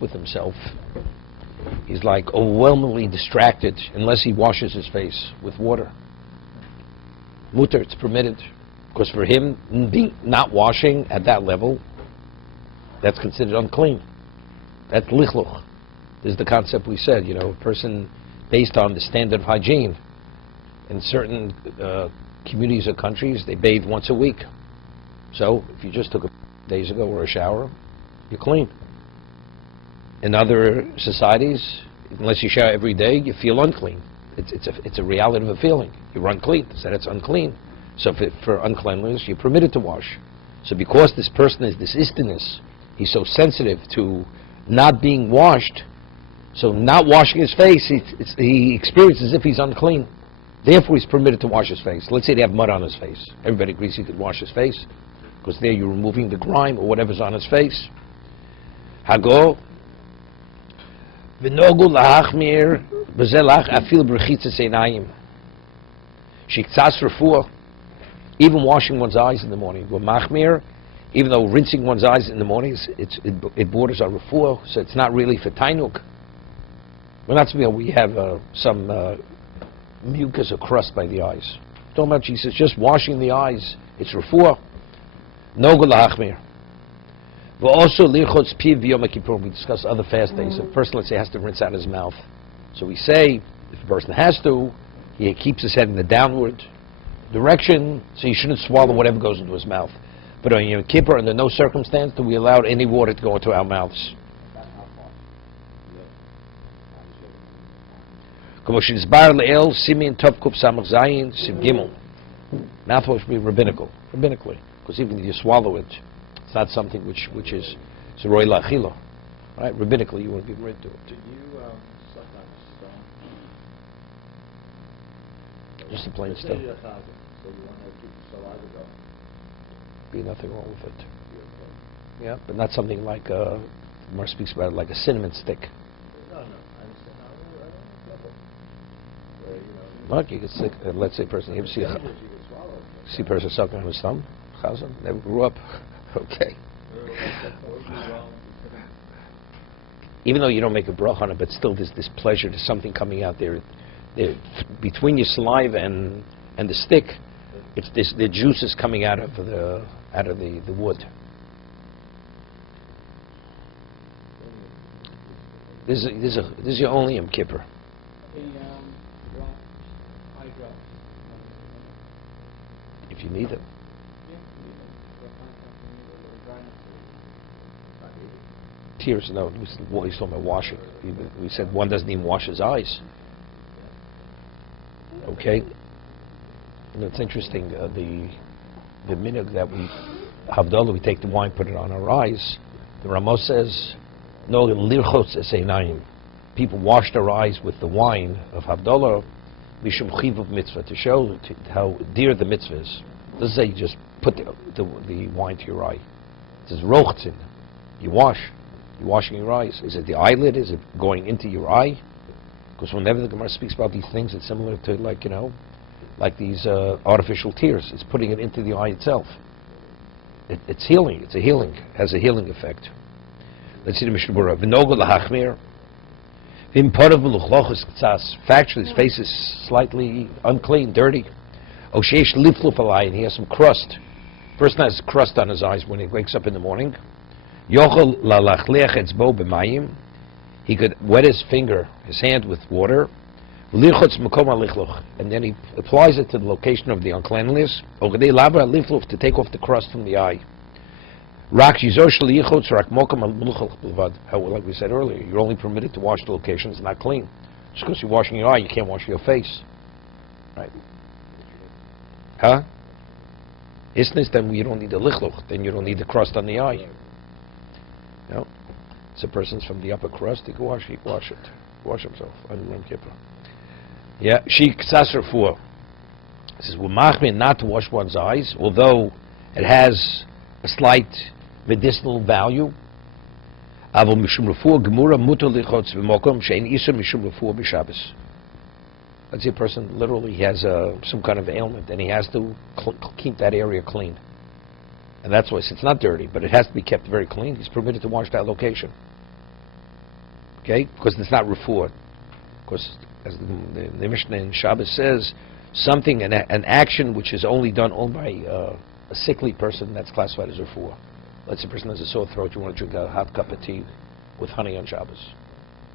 with himself. He's like overwhelmingly distracted unless he washes his face with water. Mutter, it's permitted. Because for him, not washing at that level, that's considered unclean. That's lichluch. This is the concept we said, a person based on the standard of hygiene. In certain communities or countries, they bathe once a week. So, if you just took a days ago or a shower, you're clean. In other societies, unless you shower every day, you feel unclean. It's a reality of a feeling. You're unclean. So that's unclean. So for uncleanliness, you're permitted to wash. So because this person is this istiness, he's so sensitive to not being washed, so not washing his face, he experiences as if he's unclean. Therefore, he's permitted to wash his face. Let's say they have mud on his face. Everybody agrees he could wash his face, because there you're removing the grime or whatever's on his face. Hago v'nogu lahachmir b'zelach afil b'rechitzas einayim shiktzas refuah. Even washing one's eyes in the morning, machmir, even though rinsing one's eyes in the morning, it borders our refuah, so it's not really for tainuk. Well, that's we have some mucus or crust by the eyes. Talking about Jesus, just washing the eyes, it's refuah. No gulachmir. But also lichotz piv Yom Kippur. We discuss other fast days. A person, let's say, has to rinse out his mouth. So we say, if a person has to, he keeps his head in the downward direction, so he shouldn't swallow whatever goes into his mouth. But on Yom Kippur, under no circumstance do we allow any water to go into our mouths. Mouthwash should be rabbinically, because even if you swallow it, it's not something which is roy lachila, right? Rabbinically, you wouldn't be permitted to it. Did you suck on a stone? Just a plain stone. So you want to keep the saliva going. Be nothing wrong with it. Yeah, but not something like Mar speaks about it, like a cinnamon stick. No, I understand. Look, you could stick. Let's say a person. You ever see a person sucking on his thumb? Chazan never grew up. Okay. Even though you don't make a bracha on it, but still there's this pleasure. There's something coming out there. Between your saliva and the stick, it's the juice is coming out of the wood. This is your only Yom Kippur. If you need it. Tears, no. He's talking about washing. We said one doesn't even wash his eyes. Okay. It's interesting. The minhag that we Havdalah, we take the wine, put it on our eyes. The Ramos says, "No lirchotz es einayim." People wash their eyes with the wine of Havdalah, mishum chivuv mitzvah, to show how dear the mitzvah is. It doesn't say you just put the wine to your eye. It says rochtzin. You wash. You're washing your eyes. Is it the eyelid? Is it going into your eye? Because whenever the Gemara speaks about these things, it's similar to like these artificial tears. It's putting it into the eye itself. It's healing. It's a healing. It has a healing effect. Let's see the Mishna Berura. V'nogu lahachmir. Factually, his face is slightly unclean, dirty. Osheish lifluf alai, and he has some crust. Person has crust on his eyes when he wakes up in the morning. Yochel lalachlech etzbo b'mayim. He could wet his hand with water. Lichotz makom alichloch, and then he applies it to the location of the uncleanliness. Ogdei lava lifluf, to take off the crust from the eye. Rak yizosh lichotz rak mokam al muluchal b'vad. Like we said earlier, you're only permitted to wash the locations not clean. Just because you're washing your eye, you can't wash your face, right? Huh? Isness, then you don't need the lichloch. Then you don't need the crust on the eye. No, it's a person's from the upper crust. He can wash himself on Yom Kippur. Yeah, Sheik Sasrafur says, "Wumachmin not to wash one's eyes, although it has a slight medicinal value. Avol mishum refuah gemura mutar lichotz b'mokom she'en isur mishum refuah b'Shabbos." Let's say a person literally has some kind of ailment, and he has to keep that area clean. And that's why it's not dirty, but it has to be kept very clean. He's permitted to wash that location. Okay? Because it's not refuah. Because as the Mishnah in Shabbos says, something, an action which is only done by a sickly person, that's classified as refuah. Let's say a person has a sore throat, you want to drink a hot cup of tea with honey on Shabbos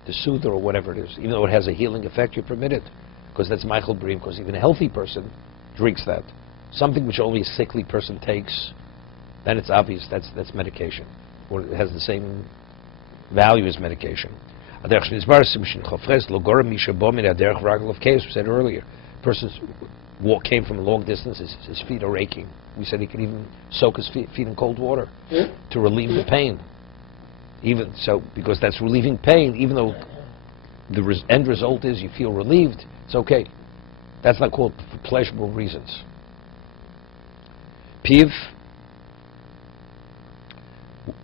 to soothe or whatever it is. Even though it has a healing effect, you permit it. Because that's Michael Bream, because even a healthy person drinks that. Something which only a sickly person takes, then it's obvious that's medication. Or it has the same value as medication. We said earlier, persons came from a long distance, his feet are aching. We said he could even soak his feet in cold water to relieve the pain. Even so, because that's relieving pain, even though the end result is you feel relieved, it's okay. That's not called for pleasurable reasons. Piv,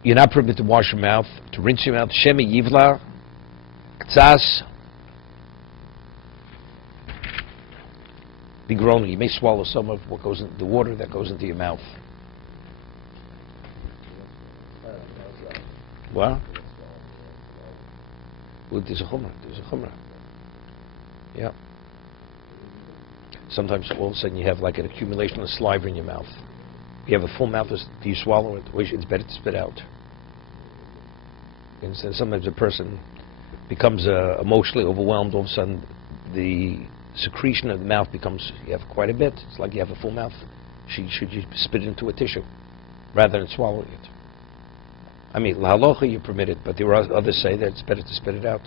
you're not permitted to wash your mouth, to rinse your mouth. Shemi yivla, ktsas, be groaning. You may swallow some of what goes in the water that goes into your mouth. What? Well, there's a chumrah. Yeah. Sometimes all of a sudden you have like an accumulation of saliva in your mouth. If you have a full mouth, do you swallow it? Or it's better to spit out. And so sometimes a person becomes emotionally overwhelmed. All of a sudden, the secretion of the mouth becomes, you have quite a bit. It's like you have a full mouth. Should you spit it into a tissue rather than swallowing it? I mean, la halacha you permit it, but there are others say that it's better to spit it out.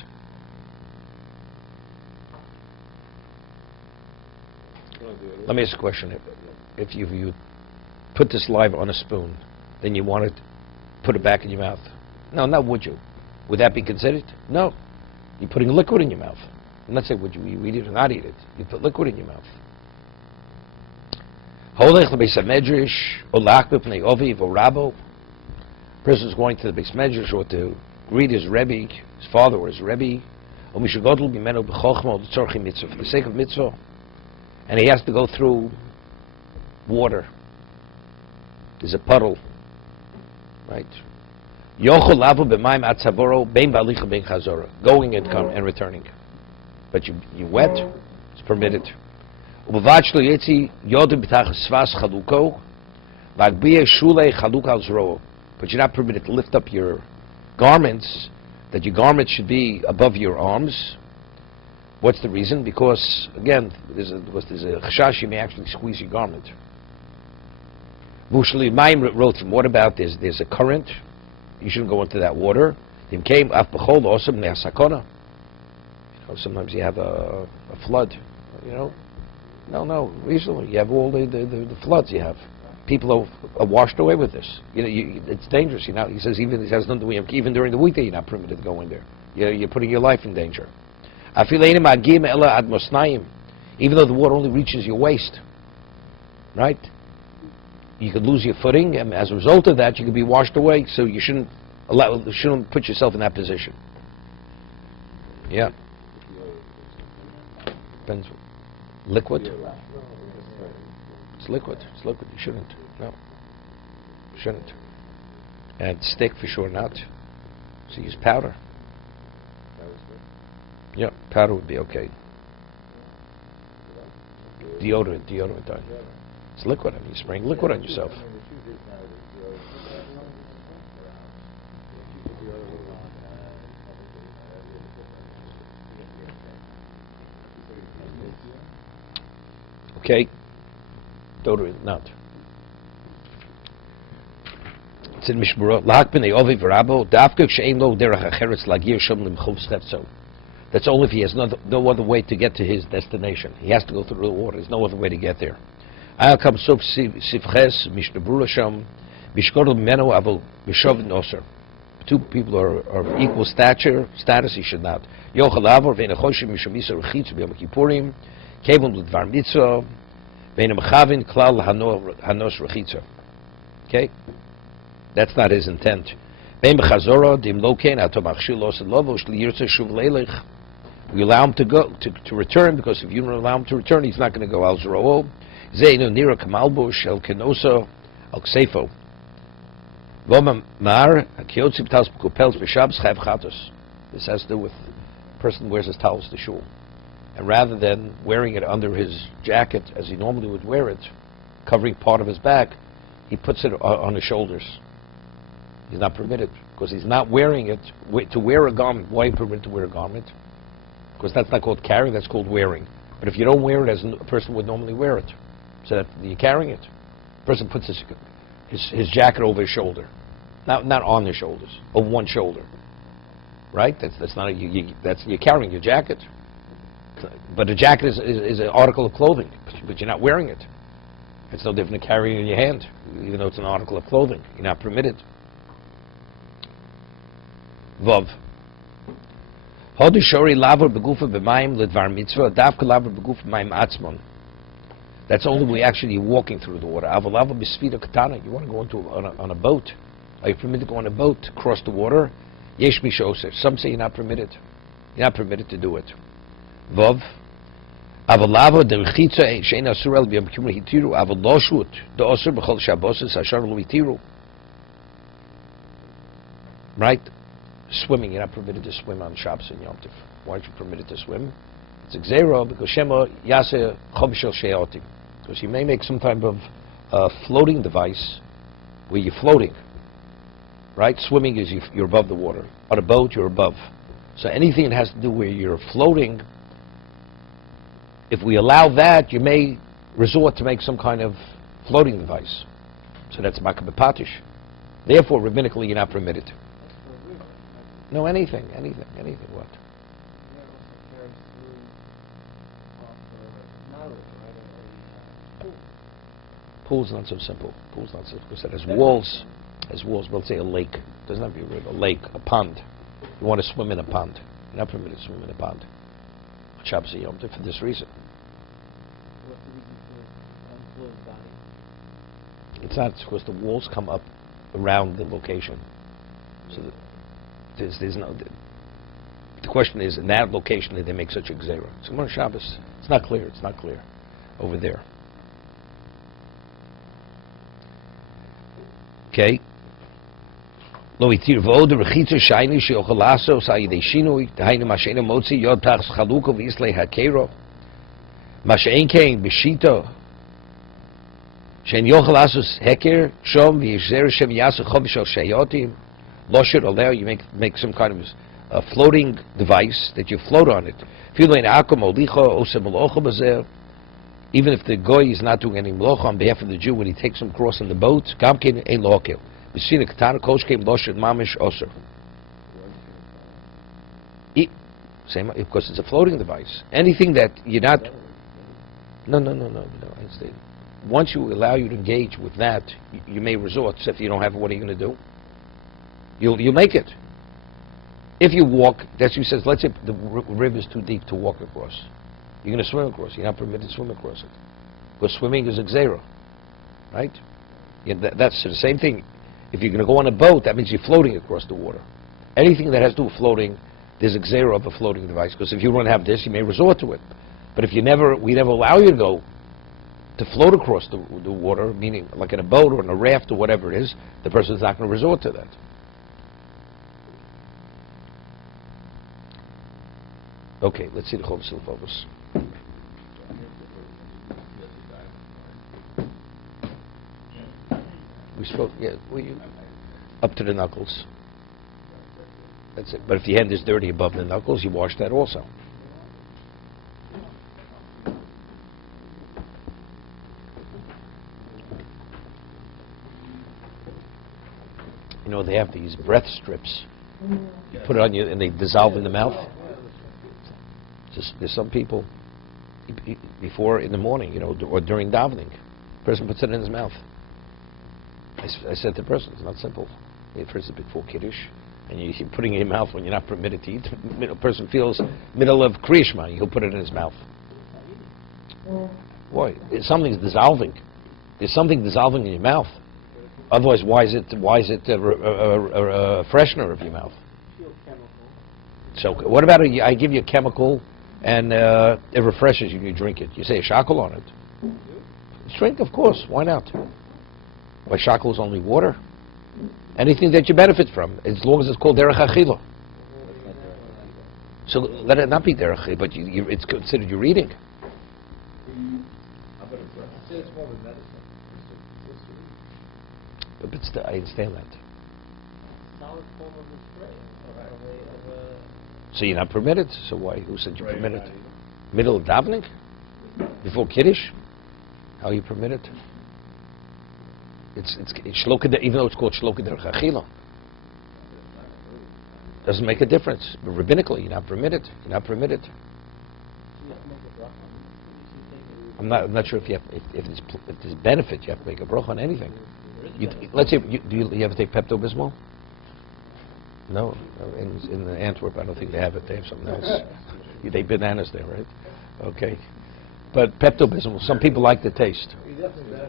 Let me ask a question. If you put this saliva on a spoon, then you want to put it back in your mouth. No, not would you. Would that be considered? No. You're putting liquid in your mouth. I'm not saying would you eat it or not eat it. You put liquid in your mouth. Person is going to the Beis Medrash or to greet his Rebbe, his father or his Rebbe, for the sake of mitzvah, and he has to go through water. There's a puddle, right? Going and returning. But you wet, it's permitted. But you're not permitted to lift up your garments, that your garments should be above your arms. What's the reason? Because, again, there's a chashash, you may actually squeeze your garment. Mushli Mayim wrote from, what about there's a current, you shouldn't go into that water. Sometimes you have a flood, No, recently you have all the floods you have. People are washed away with this. It's dangerous. He says even during the weekday you're not permitted to go in there. You're putting your life in danger. Even though the water only reaches your waist, right? You could lose your footing, and as a result of that, you could be washed away. So you shouldn't put yourself in that position. Yeah. Depends. Liquid. It's liquid. You shouldn't. No. Shouldn't. And stick for sure not. So use powder. Yeah, powder would be okay. Deodorant. It's liquid. You're spraying liquid on yourself. Okay. Deodorant, not. It's in Mishna Berura. That's only if he has no other way to get to his destination. He has to go through the water. There's no other way to get there. Mishna Berura. Two people are of equal status, he should not. Okay? That's not his intent. We allow him to go, to return, because if you don't allow him to return, he's not going to go al zroo. Zeinu nira kamalbush el kenoso al ksefo. Vomar akiotzi b'tals b'kupels b'shabes chayv chatos. This has to do with the person who wears his towels to shul. And rather than wearing it under his jacket as he normally would wear it, covering part of his back, he puts it on his shoulders. He's not permitted, because he's not wearing it. To wear a garment, why are you permitted to wear a garment? Because that's not called carrying, that's called wearing. But if you don't wear it as a person would normally wear it, so that you're carrying it. The person puts his jacket over his shoulder. Not on his shoulders, over one shoulder. Right? That's not you're carrying your jacket. But a jacket is an article of clothing, but you're not wearing it. It's no different than carrying it in your hand, even though it's an article of clothing. You're not permitted. Vav. That's only when we actually walking through the water. You want to go on a boat. Are you permitted to go on a boat to cross the water? Yesh mishoser. Some say you're not permitted. You're not permitted to do it. Vav. Avalavo derchitza shein asur el b'yom kippur hitiru avaloshut de'osur b'chol shabbos hashar lo hitiru. Right? Swimming, you're not permitted to swim on Shabbos and Yom Tov. Why aren't you permitted to swim? It's exero because Shema yaseh chob shel she'otim. Because you may make some type of floating device where you're floating. Right? Swimming is you're above the water. On a boat, you're above. So anything that has to do where you're floating, if we allow that, you may resort to make some kind of floating device. So that's makabepatish. Therefore, rabbinically, you're not permitted. No, anything. What? Pool's not so simple. Because it has walls. We'll say a lake. It doesn't have to be a river. A lake, a pond. You want to swim in a pond. You're not permitted to swim in a pond. Shabbos Yom Tov for this reason. What's the reason for unclothed body? It's not because the walls come up around the location. So there's no. The question is, in that location, did they make such a gzera? So on Shabbos, it's not clear over there. Okay. Lo itir vod rechitza shayni sheochalaso sayidei shinui dehainu mashena motzi yod tachs chaluko v'islei hakero mashein kein b'shito shein yochalasos heker shom v'yishzer shem yasu chob shel shayotim lo should allow you make some kind of a floating device that you float on it. Even if the goy is not doing any mlocha on behalf of the Jew when he takes him across in the boat, same, because it's a floating device. Anything that you're not. No. Once you allow you to engage with that, you may resort. So if you don't have it, what are you going to do? You'll make it. If you walk, that's who says, let's say the river is too deep to walk across. You're going to swim across. You're not permitted to swim across it. Because swimming is a gzera. Right? That's the same thing. If you're going to go on a boat, that means you're floating across the water. Anything that has to do with floating, there's a gzera of a floating device. Because if you don't have this, you may resort to it. But if we never allow you to go to float across the water, meaning like in a boat or in a raft or whatever it is, the person is not going to resort to that. Okay, let's see the Chov Silvovus. We spoke, up to the knuckles. That's it. But if your hand is dirty above the knuckles, you wash that also. You know, they have these breath strips. You put it on you and they dissolve in the mouth. There's some people, before in the morning, or during davening, the person puts it in his mouth. I said to the person, it's not simple. First, before Kiddush, and you're putting it in your mouth when you're not permitted to eat. A person feels middle of Kriya Shema, he'll put it in his mouth. Why? Something's dissolving. There's something dissolving in your mouth. Otherwise, why is it a freshener of your mouth? So what about I give you a chemical and it refreshes you and you drink it. You say a shackle on it. Drink, of course. Why not? Why shackle is only water? Anything that you benefit from, as long as it's called derech achila. So let it not be derech, but it's considered your eating. But it's more than medicine. But still, I understand that. Solid form of the spray, of a So you're not permitted. So why? Who said you're Right, permitted? not even. Middle of davening, before kiddush. How are you permitted? It's shloka, even though it's called shloka derech achila. Doesn't make a difference. But rabbinically, you're not permitted. You're not permitted. you have to make a bracha on it. You should take it. I'm not sure if you have, if there's benefit, you have to make a bracha on anything. Let's say, do you ever take Pepto-Bismol? No, in Antwerp, I don't think they have it. They have something else. They bananas there, right? Okay, but Pepto-Bismol, some people like the taste.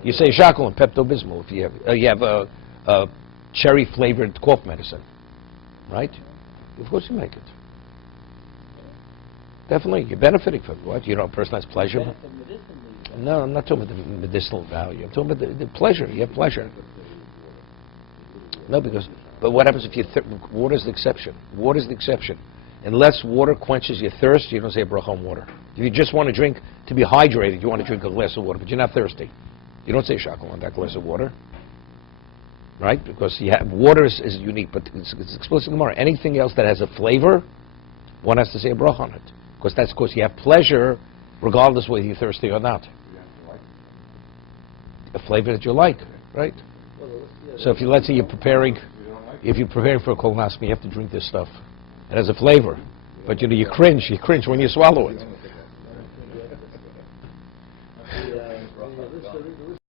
You say Jacques and Pepto-Bismol if you have a cherry-flavored cough medicine, right? Of course you make it. Definitely, you're benefiting from it. What? You know, a person has pleasure. Benefit medicinally. No, I'm not talking about the medicinal value. I'm talking about the pleasure. You have pleasure. No, but what happens if you water's the exception? Water's the exception. Unless water quenches your thirst, you don't say a bracha on water. If you just want to drink to be hydrated, you want to drink a glass of water, but you're not thirsty. You don't say shakal on that glass of water, right? Because water is unique, but it's explicit in the Gemara. Anything else that has a flavor, one has to say a bracha on it, because that's because you have pleasure, regardless whether you're thirsty or not. A flavor that you like, right? So if let's say you're preparing for a colonoscopy, you have to drink this stuff. It has a flavor, but you cringe when you swallow it.